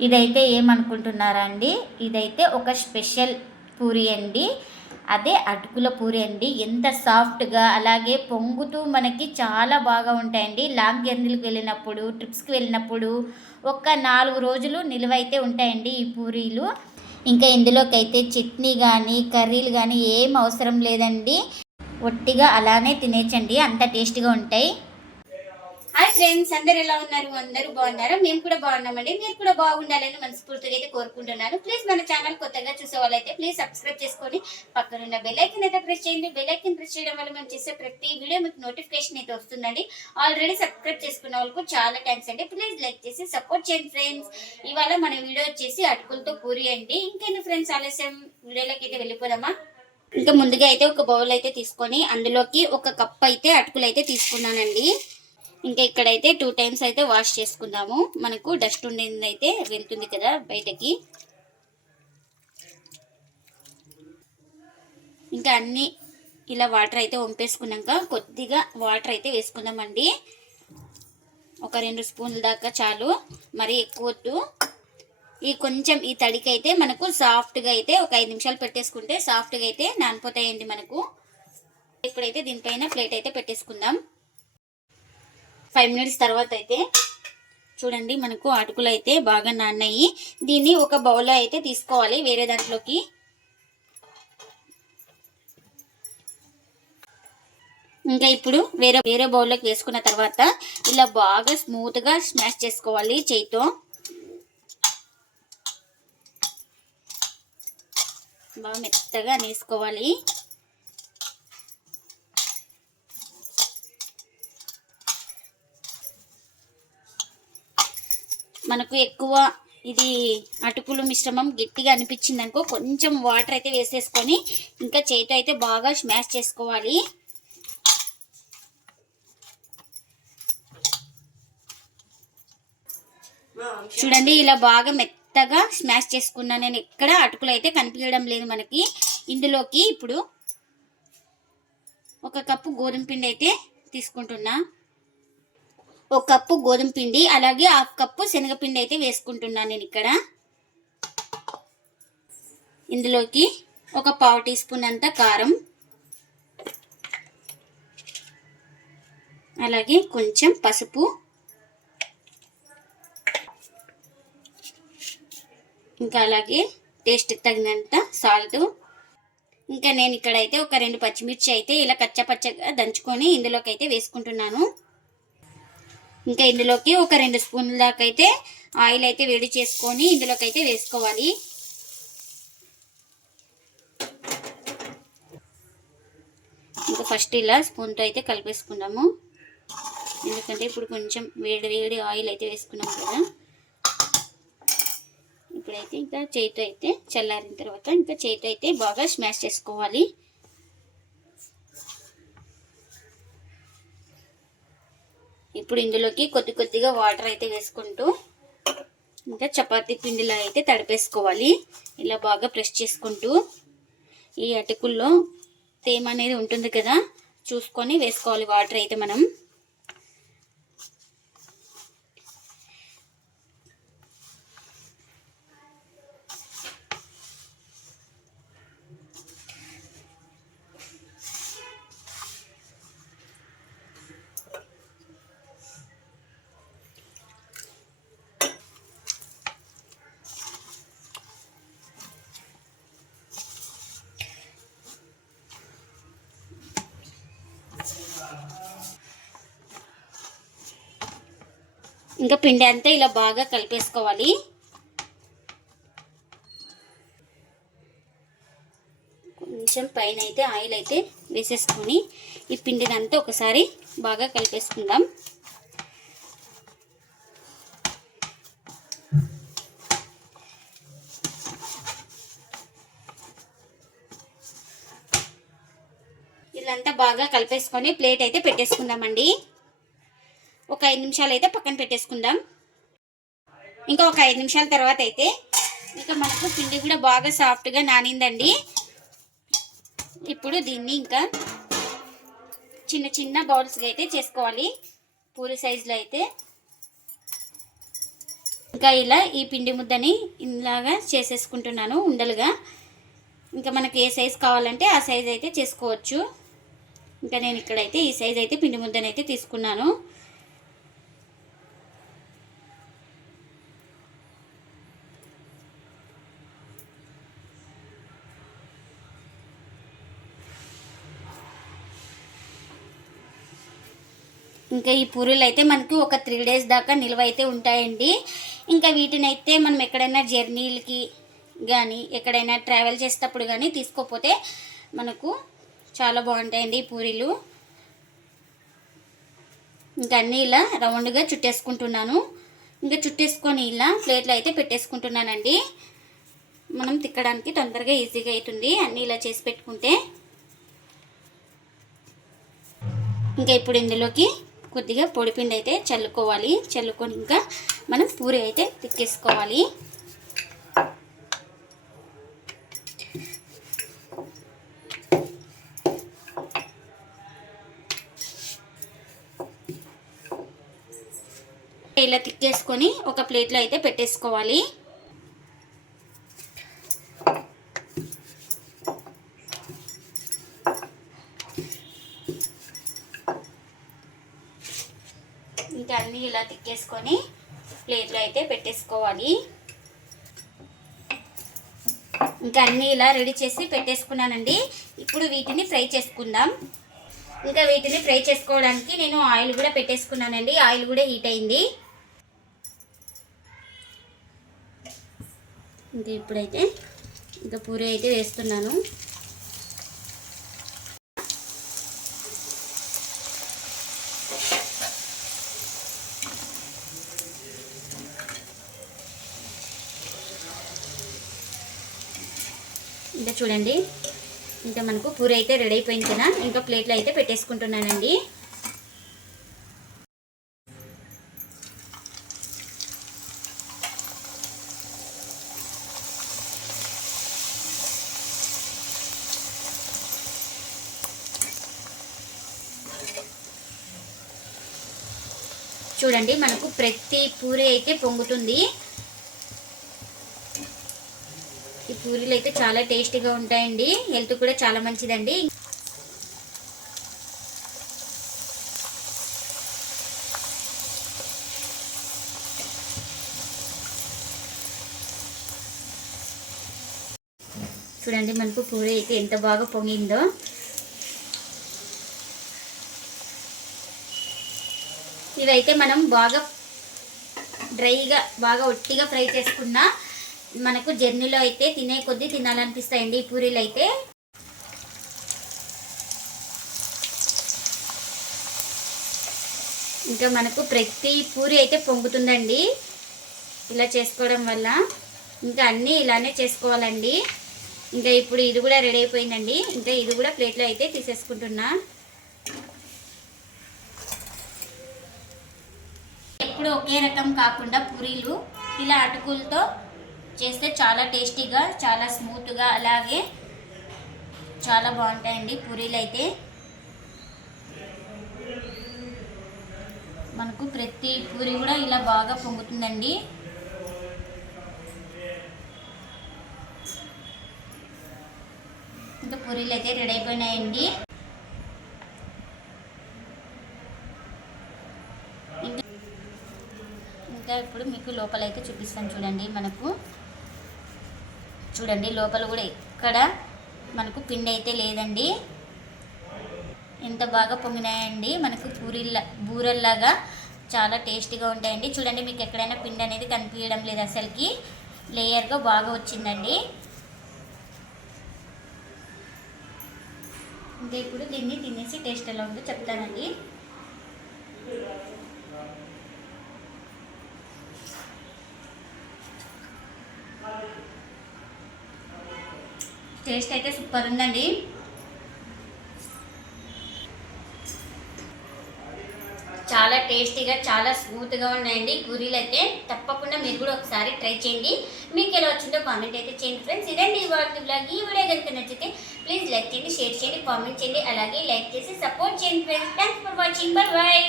ఇదైతే ఏమనుకుంటున్నారా అండి? ఇదైతే ఒక స్పెషల్ పూరి అండి. అదే అటుకుల పూరి అండి. ఎంత సాఫ్ట్గా అలాగే పొంగుతూ మనకి చాలా బాగా ఉంటాయండి. లాంగ్ జర్నీలకు వెళ్ళినప్పుడు ట్రిప్స్కి వెళ్ళినప్పుడు ఒక్క నాలుగు రోజులు నిలువైతే ఉంటాయండి ఈ పూరీలు. ఇంకా ఇందులోకైతే చట్నీ కానీ కర్రీలు కానీ ఏం అవసరం లేదండి. ఒట్టిగా అలానే తినేచండి. అంత టేస్ట్గా ఉంటాయి. హాయ్ ఫ్రెండ్స్ అందరు ఎలా ఉన్నారు? అందరూ బాగున్నారా? మేము కూడా బాగున్నామండి. మీరు కూడా బాగుండాలని మనస్ఫూర్తిగా అయితే కోరుకుంటున్నాను. ప్లీజ్ మన ఛానల్ కొత్తగా చూసే వాళ్ళైతే ప్లీజ్ సబ్స్క్రైబ్ చేసుకొని పక్కనున్న ఉన్న ఐకన్ అయితే ప్రెస్ చేయండి. బెల్లైకన్ ప్రెస్ చేయడం వల్ల మనం చేసే ప్రతి వీడియో మీకు నోటిఫికేషన్ అయితే వస్తుందండి. ఆల్రెడీ సబ్స్క్రైబ్ చేసుకున్న వాళ్ళకు చాలా థ్యాంక్స్ అండి. ప్లీజ్ లైక్ చేసి సపోర్ట్ చేయండి ఫ్రెండ్స్ ఇవాళ మన వీడియో వచ్చేసి అటుకులతో పూరి అండి. ఇంకేంటి ఫ్రెండ్స్ ఆలస్యం? వీడియోలోకి అయితే వెళ్ళిపోదామా? ఇంకా ముందుగా అయితే ఒక బౌల్ అయితే తీసుకొని అందులోకి ఒక కప్ అయితే అటుకులు అయితే తీసుకున్నానండి. ఇంకా ఇక్కడైతే టూ టైమ్స్ అయితే వాష్ చేసుకుందాము. మనకు డస్ట్ ఉండేది అయితే వెళ్తుంది కదా బయటకి. ఇంకా అన్ని ఇలా వాటర్ అయితే వంపేసుకున్నాక కొద్దిగా వాటర్ అయితే వేసుకుందామండి. ఒక రెండు స్పూన్ల దాకా చాలు. మరి ఎక్కువ వద్దు. ఈ కొంచెం ఈ తడికి అయితే మనకు సాఫ్ట్గా అయితే ఒక ఐదు నిమిషాలు పెట్టేసుకుంటే సాఫ్ట్గా అయితే నానిపోతాయండి మనకు. ఇప్పుడైతే దీనిపైన ప్లేట్ అయితే పెట్టేసుకుందాం. ఫైవ్ మినిట్స్ తర్వాత అయితే చూడండి మనకు అటుకులు అయితే బాగా నాన్నాయి. దీన్ని ఒక బౌల్లో అయితే తీసుకోవాలి వేరే దాంట్లోకి. ఇంకా ఇప్పుడు వేరే వేరే బౌల్లోకి వేసుకున్న తర్వాత ఇలా బాగా స్మూత్గా స్మాష్ చేసుకోవాలి చేయితో. బాగా మెత్తగా నేసుకోవాలి. మనకు ఎక్కువ ఇది అటుకులు మిశ్రమం గట్టిగా అనిపించింది అనుకో కొంచెం వాటర్ అయితే వేసేసుకొని ఇంకా చేతి అయితే బాగా స్మాష్ చేసుకోవాలి. చూడండి ఇలా బాగా మెత్తగా స్మాష్ చేసుకున్నా నేను ఎక్కడ అటుకులు అయితే కనిపించడం లేదు మనకి. ఇందులోకి ఇప్పుడు ఒక కప్పు గోధుమ పిండి అయితే తీసుకుంటున్నా. ఒక కప్పు గోధుమ పిండి అలాగే హాఫ్ కప్పు శనగపిండి అయితే వేసుకుంటున్నాను నేను ఇక్కడ. ఇందులోకి ఒక పావు టీ స్పూన్ అంత కారం అలాగే కొంచెం పసుపు ఇంకా అలాగే టేస్ట్ తగినంత సాల్ట్. ఇంకా నేను ఇక్కడైతే ఒక రెండు పచ్చిమిర్చి అయితే ఇలా కచ్చపచ్చగా దంచుకొని ఇందులోకి అయితే వేసుకుంటున్నాను. ఇంకా ఇందులోకి ఒక రెండు స్పూన్ల దాకా అయితే ఆయిల్ అయితే వేడి చేసుకొని ఇందులోకి అయితే వేసుకోవాలి. ఇంకా ఫస్ట్ ఇలా స్పూన్తో అయితే కలిపేసుకున్నాము. ఎందుకంటే ఇప్పుడు కొంచెం వేడి వేడి ఆయిల్ అయితే వేసుకున్నాం కదా. ఇప్పుడైతే ఇంకా చేతితో అయితే చల్లారిన తర్వాత ఇంకా చేతితో అయితే బాగా స్మాష్ చేసుకోవాలి. ఇప్పుడు ఇందులోకి కొద్ది కొద్దిగా వాటర్ అయితే వేసుకుంటూ ఇంకా చపాతి పిండిలా అయితే తడిపేసుకోవాలి. ఇలా బాగా ప్రెస్ చేసుకుంటూ ఈ అటుకుల్లో తేమ అనేది ఉంటుంది కదా చూసుకొని వేసుకోవాలి వాటర్ అయితే మనం. ఇంకా పిండి అంతా ఇలా బాగా కలిపేసుకోవాలి. కొంచెం పైన అయితే ఆయిల్ అయితే వేసేసుకొని ఈ పిండినంతా ఒకసారి బాగా కలిపేసుకుందాం. ఇదంతా బాగా కలిపేసుకొని ప్లేట్ అయితే పెట్టేసుకుందామండి. ఒక ఐదు నిమిషాలు అయితే పక్కన పెట్టేసుకుందాం. ఇంకా ఒక ఐదు నిమిషాల తర్వాత అయితే ఇంకా మనకు పిండి కూడా బాగా సాఫ్ట్గా నానిందండి. ఇప్పుడు దీన్ని ఇంకా చిన్న చిన్న బౌల్స్గా అయితే చేసుకోవాలి. పూరి సైజులో అయితే. ఇంకా ఇలా ఈ పిండి ముద్దని ఇలాగా చేసేసుకుంటున్నాను ఉండలుగా. ఇంకా మనకి ఏ సైజ్ కావాలంటే ఆ సైజ్ అయితే చేసుకోవచ్చు. ఇంకా నేను ఇక్కడైతే ఈ సైజ్ అయితే పిండి ముద్దని అయితే తీసుకున్నాను. ఇంకా ఈ పూరీలు అయితే మనకు ఒక త్రీ డేస్ దాకా నిల్వ అయితే ఉంటాయండి. ఇంకా వీటిని అయితే మనం ఎక్కడైనా జర్నీలకి కానీ ఎక్కడైనా ట్రావెల్ చేసేటప్పుడు కానీ తీసుకోపోతే మనకు చాలా బాగుంటాయండి ఈ పూరీలు. ఇంకా అన్నీ ఇలా రౌండ్గా చుట్టేసుకుంటున్నాను. ఇంకా చుట్టేసుకొని ఇలా ప్లేట్లు అయితే పెట్టేసుకుంటున్నానండి. మనం తిక్కడానికి తొందరగా ఈజీగా అవుతుంది అన్నీ ఇలా చేసి పెట్టుకుంటే. ఇంకా ఇప్పుడు ఇందులోకి కొద్దిగా పొడిపిండి అయితే చల్లుకోవాలి. చల్లుకొని ఇంకా మనం పూరి అయితే తిక్కేసుకోవాలి. ఇలా తిక్కేసుకొని ఒక ప్లేట్లో అయితే పెట్టేసుకోవాలి ఇంకా చేసుకొని ప్లేట్లో అయితే పెట్టేసుకోవాలి. ఇంకా అన్నీ ఇలా రెడీ చేసి పెట్టేసుకున్నానండి. ఇప్పుడు వీటిని ఫ్రై చేసుకుందాం. ఇంకా వీటిని ఫ్రై చేసుకోవడానికి నేను ఆయిల్ కూడా పెట్టేసుకున్నానండి. ఆయిల్ కూడా హీట్ అయింది. ఇంకా ఇప్పుడైతే ఇంకా పూరి అయితే వేస్తున్నాను. చూడండి. ఇంకా మనకు కూర అయితే రెడీ అయిపోయింది కదా. ఇంకా ప్లేట్లో అయితే పెట్టేసుకుంటున్నానండి. చూడండి మనకు ప్రతి పూరి అయితే పొంగుతుంది ఈ పూరీలు అయితే చాలా టేస్టీగా ఉంటాయండి. హెల్త్ కూడా చాలా మంచిదండి. చూడండి మనకు పూరి అయితే ఎంత బాగా పొంగిందో. ఇవైతే మనం బాగా డ్రైగా బాగా ఒట్టిగా ఫ్రై చేసుకున్నా మనకు జర్నీలో అయితే తినే కొద్దీ తినాలనిపిస్తాయండి ఈ పూరీలు అయితే ఇంకా మనకు ప్రతి పూరి అయితే పొంగుతుందండి. ఇలా చేసుకోవడం వల్ల ఇంకా అన్నీ ఇలానే చేసుకోవాలండి. ఇంకా ఇప్పుడు ఇది కూడా రెడీ అయిపోయిందండి. ఇంకా ఇది కూడా ప్లేట్లో అయితే తీసేసుకుంటున్నా. ఎప్పుడు ఒకే రకం కాకుండా పూరీలు ఇలా అటుకులతో చేస్తే చాలా టేస్టీగా చాలా స్మూత్గా అలాగే చాలా బాగుంటాయండి పూరీలు అయితే. మనకు ప్రతి పూరి కూడా ఇలా బాగా పొంగుతుందండి. ఇంకా పూరీలు అయితే రెడీ అయిపోయినాయండి. ఇంకా ఇప్పుడు మీకు లోపలైతే అయితే చూపిస్తాను చూడండి మనకు. చూడండి లోపల కూడా ఎక్కడ మనకు పిండి అయితే లేదండి. ఎంత బాగా పొంగినాయండి. మనకు పూరిల్లా బూరెల్లాగా చాలా టేస్టీగా ఉంటాయండి. చూడండి మీకు ఎక్కడైనా పిండి అనేది కనిపించడం లేదు అసలుకి. లేయర్గా బాగా వచ్చిందండి. ఇంకా ఇప్పుడు దీన్ని తినేసి టేస్ట్ ఎలా ఉందో చెప్తానండి టేస్ట్ అయితే సూపర్ ఉందండి చాలా టేస్టీగా చాలా స్మూత్గా ఉన్నాయండి పూరీలు అయితే తప్పకుండా మీరు కూడా ఒకసారి ట్రై చేయండి. మీకు ఎలా వచ్చిందో కామెంట్ అయితే చేయండి ఫ్రెండ్స్. ఇదండి ఇవాళ బ్లాగ్. ఈ వీడియో కనుక నచ్చితే ప్లీజ్ లైక్ చేయండి షేర్ చేయండి కామెంట్ చేయండి. అలాగే లైక్ చేసి సపోర్ట్ చేయండి friends. Thanks for watching bye bye